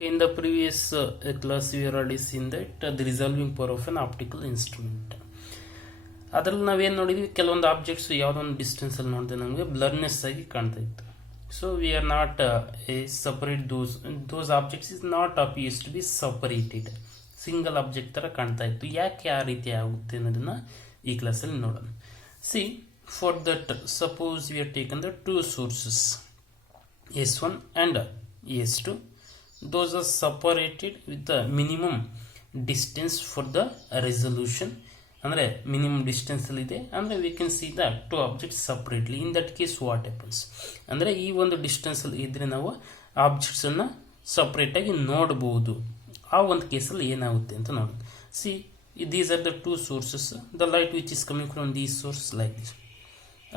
In the previous class, we already seen that the resolving power of an optical instrument. ಅದರಲ್ಲಿ ನಾವೇನು ನೋಡಿದ್ವಿ, ಕೆಲವೊಂದು ಆಬ್ಜೆಕ್ಟ್ಸ್ ಯಾವುದೋ ಒಂದು ಡಿಸ್ಟೆನ್ಸಲ್ಲಿ ನೋಡಿದ್ರೆ ನಮಗೆ ಬ್ಲರ್ನೆಸ್ ಆಗಿ ಕಾಣ್ತಾ ಇತ್ತು. So we are not separate those objects is not appears to be separated. Single object ಥರ ಕಾಣ್ತಾ ಇತ್ತು. ಯಾಕೆ ಆ ರೀತಿ ಆಗುತ್ತೆ ಅನ್ನೋದನ್ನ ಈ ಕ್ಲಾಸಲ್ಲಿ ನೋಡೋಣ. C for that suppose we are taken the two sources S1 and S2. Those are separated with the minimum distance for the resolution. ಅಂದರೆ ಮಿನಿಮಮ್ ಡಿಸ್ಟೆನ್ಸ್ ಅಲ್ಲಿ ಇದೆ ಅಂದರೆ we can see the two objects separately. In that case what happens ಅಂದರೆ ಈ ಒಂದು distance ಅಲ್ಲಿ ಇದ್ರೆ ನಾವು ಆಬ್ಜೆಕ್ಟ್ಸ್ ಅನ್ನ ಸಪ್ರೇಟ್ ಆಗಿ ನೋಡಬಹುದು. ಆ ಒಂದು ಕೇಸಲ್ಲಿ ಏನಾಗುತ್ತೆ ಅಂತ ನೋಡೋಣ. See these are the two sources. The light which is coming from these source like this.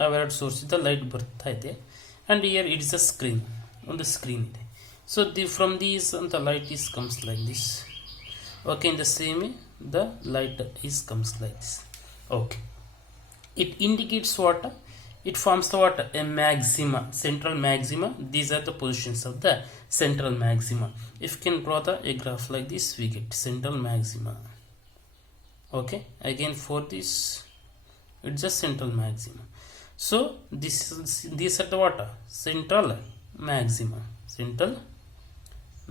ಅವೆರಡು ಸೋರ್ಸ್ ಇಂದ ಲೈಟ್ ಬರ್ತಾ ಇದೆ. And here it is a screen. On the screen ಇದೆ. So from these the light is comes like this. Okay, in the same way the light is comes like this. Okay, it indicates what? It forms the what? A maxima, central maxima. These are the positions of the central maxima. If you can draw a graph like this, we get central maxima. Okay, again for this it's a central maxima. So these are the what? Central maxima. Central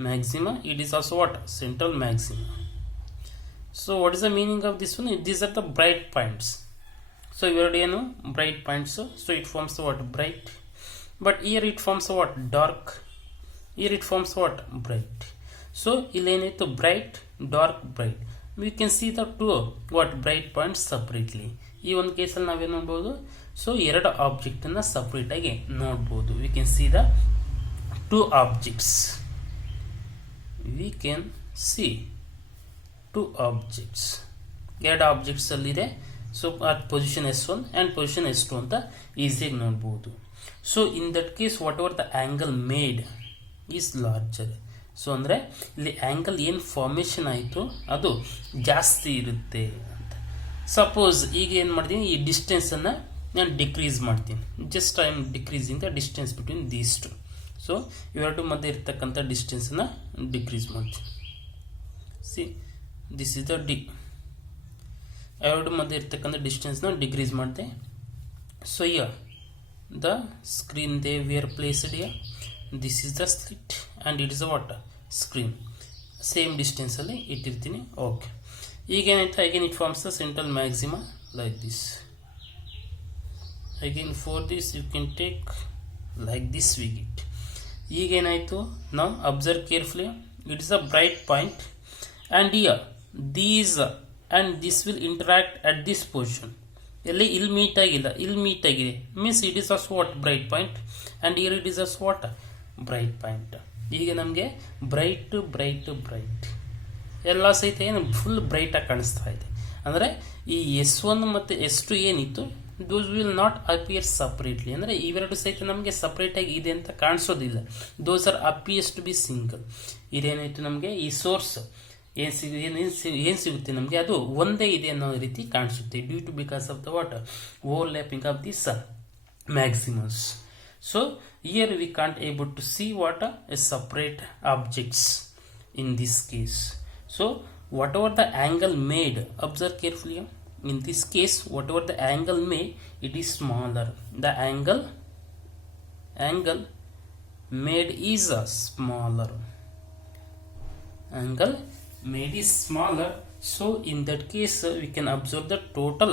maxima. It is also what? Central maxima. So what is the meaning of this one? These are the bright points. So you already know bright points. So it forms the what? Bright. But here it forms the what? Dark. Here it forms what? Bright. So illuminate bright, dark, bright. We can see the two what? Bright points separately. ಈ ಒಂದು ಕೇಸಲ್ಲಿ ನಾವೇನು ನೋಡ್ಬೋದು, ಸೊ ಎರಡು ಆಬ್ಜೆಕ್ಟ್ ಅನ್ನ ಸಪ್ರೇಟ್ ಆಗಿ ನೋಡ್ಬೋದು. V can see the two objects. V can C two objects. ಎರಡು ಆಬ್ಜೆಕ್ಟ್ಸ್ ಅಲ್ಲಿದೆ. So at position S1 and position S2 ಅಂತ ಈಸಿಯಾಗಿ ನೋಡ್ಬೋದು. So in that case what ever the angle made is larger. So ಅಂದರೆ ಇಲ್ಲಿ ಆ್ಯಂಗಲ್ ಏನು ಫಾರ್ಮೇಷನ್ ಆಯಿತು ಅದು ಜಾಸ್ತಿ ಇರುತ್ತೆ. ಸಪೋಸ್ ಈಗ ಏನು ಮಾಡ್ತೀನಿ, ಈ ಡಿಸ್ಟೆನ್ಸನ್ನು ನಾನು ಡಿಕ್ರೀಸ್ ಮಾಡ್ತೀನಿ. Just I am decreasing the distance between these two. So ಇವೆರಡು ಮಧ್ಯೆ ಇರ್ತಕ್ಕಂಥ ಡಿಸ್ಟೆನ್ಸನ್ನು ಡಿಕ್ರೀಸ್ ಮಾಡ್ತೀನಿ. See this is the D. ಎರಡು ಮಧ್ಯೆ ಇರ್ತಕ್ಕಂಥ ಡಿಸ್ಟೆನ್ಸ್ನ ಡಿಕ್ರೀಸ್ ಮಾಡಿದೆ. So here the screen they we are placed here. This is the slit and it is a what? Screen. Same ಡಿಸ್ಟೆನ್ಸಲ್ಲಿ ಇಟ್ಟಿರ್ತೀನಿ. ಓಕೆ, ಈಗೇನಾಯ್ತು, again it forms the central maxima like this. Again for this you can take like this we get. ಈಗೇನಾಯಿತು, ನಾವು observe carefully. It is a bright point and here these and this will interact at this position. ಎಲ್ಲಿ ಇಲ್ಲಿ meet ಆಗಿಲ್ಲ, ಇಲ್ಲಿ meet ಆಗಿದೆ. Means it is as what? Bright point. And here it is as what? Bright point. ಈಗ ನಮಗೆ bright bright bright ಎಲ್ಲ ಸಹಿತ ಏನು ಫುಲ್ ಬ್ರೈಟಾಗಿ ಕಾಣಿಸ್ತಾ ಇದೆ. ಅಂದರೆ ಈ S1 ಮತ್ತು S2 ಏನಿತ್ತು, those will not appear separately. ಅಂದರೆ ಇವೆರಡು ಸಹಿತ ನಮಗೆ ಸಪ್ರೇಟಾಗಿ ಇದೆ ಅಂತ ಕಾಣಿಸೋದಿಲ್ಲ. Those are appears to be single. ಇದೇನಾಯಿತು, ನಮಗೆ ಈ ಸೋರ್ಸ್ ಏನು ಸಿಗುತ್ತೆ ನಮಗೆ, ಅದು ಒಂದೇ ಇದೆ ಅನ್ನೋ ರೀತಿ ಕಾಣಿಸುತ್ತೆ. Due to because of the what? Overlapping of this maximus. So here we can't able to see what? A separate objects in this case. So whatever the angle made, observe carefully. In this case whatever the angle made, it is smaller. The angle made is smaller. Angle made is smaller. So in that case we can observe the total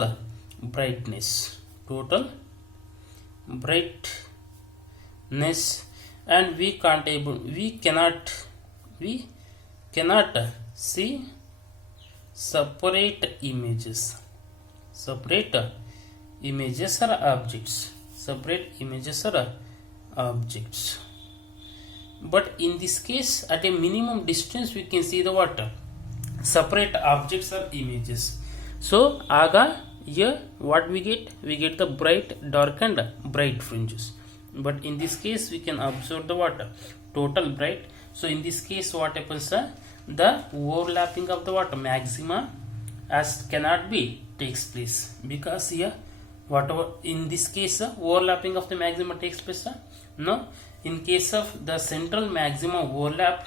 brightness. Total brightness. And we cannot see separate images. Separate images are objects. Separate images are objects. But in this case, at a minimum distance, we can see the what? Separate objects are images. So, aga here what we get? We get the bright, dark, and bright fringes. But in this case, we can observe the what? Total bright. So in this case, what happens? The overlapping of the what? Maxima as cannot be takes place, because here whatever in this case overlapping of the maxima takes place. No, in case of the central maxima overlap,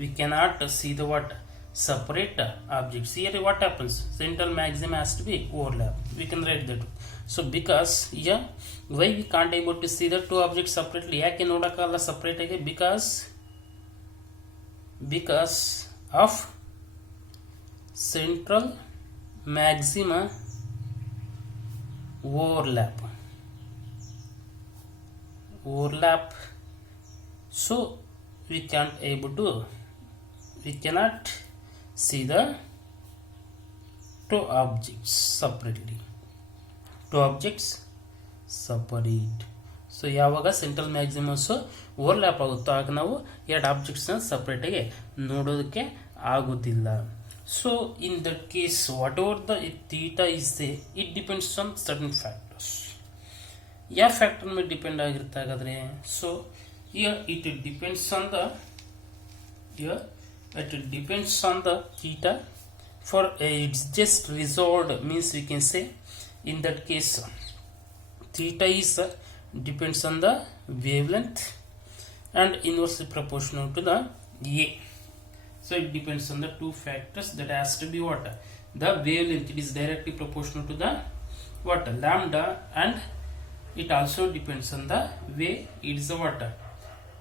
we cannot see the what separate objects. Here what happens, central maximum has to be overlap, we can write that. So because yeah, why we can't able to see the two objects separately, ಯಾಕೆ ನೋಡಕ್ಕಾಗಲ್ಲ separate ಆಗಿ, because of central maxima overlap, so we cannot see the two objects separately. So ಯಾವಾಗ ಸೆಂಟ್ರಲ್ ಮ್ಯಾಕ್ಸಿಮಮ್ಸ್ ಓವರ್ಲ್ಯಾಪ್ ಆಗುತ್ತೋ ಆಗ ನಾವು ಎರಡು ಆಬ್ಜೆಕ್ಟ್ಸ್ನ ಸಪ್ರೇಟಾಗಿ ನೋಡೋದಕ್ಕೆ ಆಗೋದಿಲ್ಲ. So in that case what ever the theta is they, it depends on certain factors. ಯಾವ ಫ್ಯಾಕ್ಟರ್ ಮೇಲೆ ಡಿಪೆಂಡ್ ಆಗಿರುತ್ತೆ ಹಾಗಾದ್ರೆ? So it depends on the theta. For it's just resolved means we can say in that case theta is depends on the wavelength and inversely proportional to the A. So it depends on the two factors, that has to be what, the wavelength, it is directly proportional to the what, lambda, and it also depends on the way it is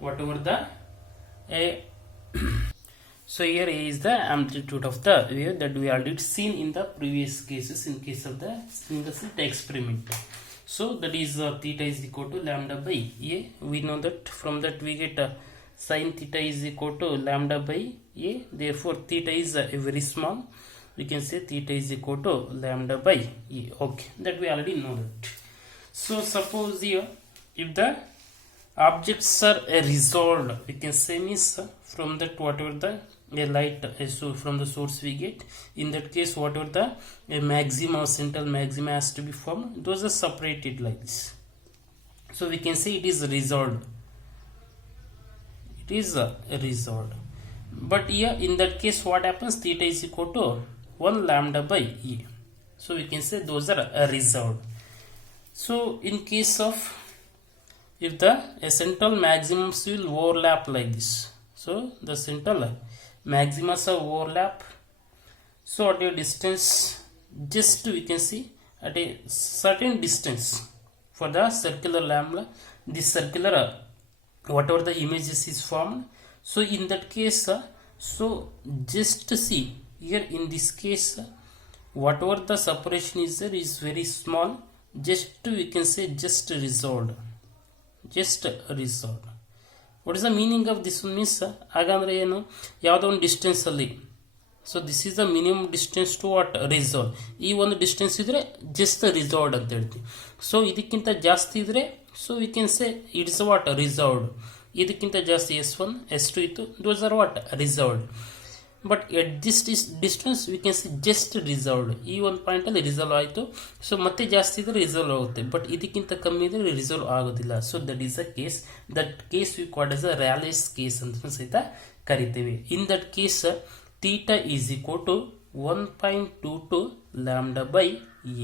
whatever the A. So here A is the amplitude of the wave that we already seen in the previous cases in case of the single slit experiment. So that is theta is equal to lambda by A. We know that from that we get sin theta is equal to lambda by A. Therefore theta is very small. We can say theta is equal to lambda by A. Okay, that we already know that. So suppose here if the objects are resolved, we can say means from that whatever the light so from the source we get, in that case whatever the maxima or central maxima has to be formed, those are separated like this. So we can say it is resolved. But here in that case what happens, theta is equal to 1 lambda by E. So we can say those are resolved. So in case of if the central maximums will overlap like this, so the central maximas are overlap, so at a distance, just we can see at a certain distance for the circular lambda, this circular whatever the images is formed. So in that case so just see here in this case whatever the separation is there is very small, just we can say just resolved. What is the meaning of this one means, ಹಾಗಂದ್ರೆ ಏನು, ಯಾವುದೋ ಒಂದು distance ಅಲ್ಲಿ, so this is the minimum distance to what resolve. ಈ ಒಂದು ಡಿಸ್ಟೆನ್ಸ್ ಇದ್ರೆ just resolved ಅಂತ ಹೇಳ್ತೀವಿ. ಸೊ ಇದಕ್ಕಿಂತ ಜಾಸ್ತಿ ಇದ್ರೆ so we can say it's what resolved. ಇದಕ್ಕಿಂತ ಜಾಸ್ತಿ S1 S2 ಇತ್ತು, those are what resolved. But at this distance V can C just resolved. ಈ ಒಂದು ಪಾಯಿಂಟಲ್ಲಿ ರಿಸಾಲ್ವ್ ಆಯಿತು, ಸೊ ಮತ್ತೆ ಜಾಸ್ತಿ ಇದ್ರೆ ರಿಸಾಲ್ವ್ ಆಗುತ್ತೆ, ಬಟ್ ಇದಕ್ಕಿಂತ ಕಮ್ಮಿ ಇದ್ರೆ ರಿಸಾಲ್ವ್ ಆಗೋದಿಲ್ಲ. So that is a case, that case we called as a Rayleigh's case ಅಂತ ಸಹಿತ ಕರಿತೇವೆ. In that case theta is equal to 1.22 lambda by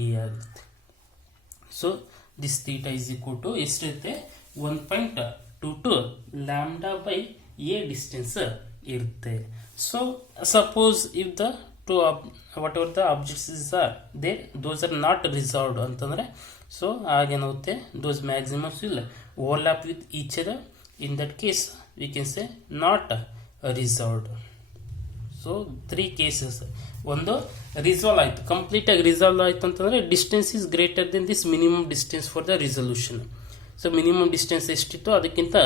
a ಆಗುತ್ತೆ. So this theta is equal to ಎಷ್ಟಿರುತ್ತೆ, 1.22 ಲ್ಯಾಂಬ್ಡಾ ಬೈ ಎ ಡಿಸ್ಟೆನ್ಸ್ ಇರುತ್ತೆ. So suppose if the two whatever the objects are there, those are not resolved ಅಂತಂದ್ರೆ, so ಆಗೇನಾಗುತ್ತೆ, those maximums will overlap with each other. In that case we can say not resolved. So 3 cases. ಒಂದು resolve ಆಯಿತು, complete ಆಗಿ resolve ಆಯಿತು ಅಂತಂದರೆ distance is greater than this minimum distance for the resolution. So minimum distance ಎಷ್ಟಿತ್ತು ಅದಕ್ಕಿಂತ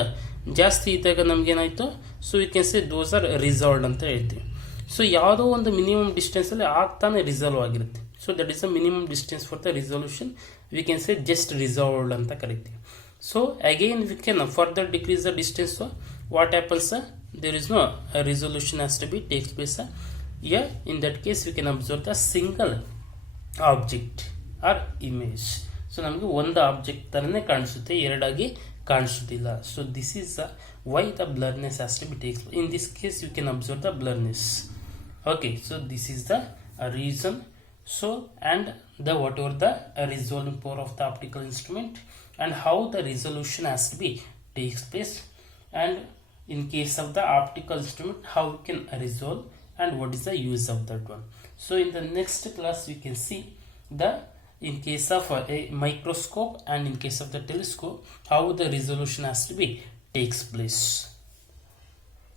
ಜಾಸ್ತಿ ಇದ್ದಾಗ ನಮಗೇನಾಯಿತು, so we can say those are resolved ಅಂತ ಹೇಳ್ತೀವಿ. ಸೊ ಯಾವುದೋ ಒಂದು ಮಿನಿಮಮ್ ಡಿಸ್ಟೆನ್ಸಲ್ಲಿ ಆಗ್ತಾನೆ ರಿಸಾಲ್ವ್ ಆಗಿರುತ್ತೆ. So that is a minimum distance for the resolution, we can say just resolved ಅಂತ ಕರಿತೀವಿ. So again we can further decrease the distance. What happens, there is no resolution has to be takes place. Yeah, in that case we can observe the single object or image. So ನಮಗೆ ಒಂದು ಆಬ್ಜೆಕ್ಟ್ ತರನೇ ಕಾಣಿಸುತ್ತೆ, ಎರಡಾಗಿ ಕಾಣಿಸುತ್ತಿಲ್ಲ. So this is why the blurness has to be takes. In this case you can observe the blurness. Okay, so this is the reason. So and the whatever the resolving power of the optical instrument and how the resolution has to be takes place, and in case of the optical instrument, how we can resolve and what is the use of that one. So in the next class we can see the in case of a microscope and in case of the telescope how the resolution has to be takes place.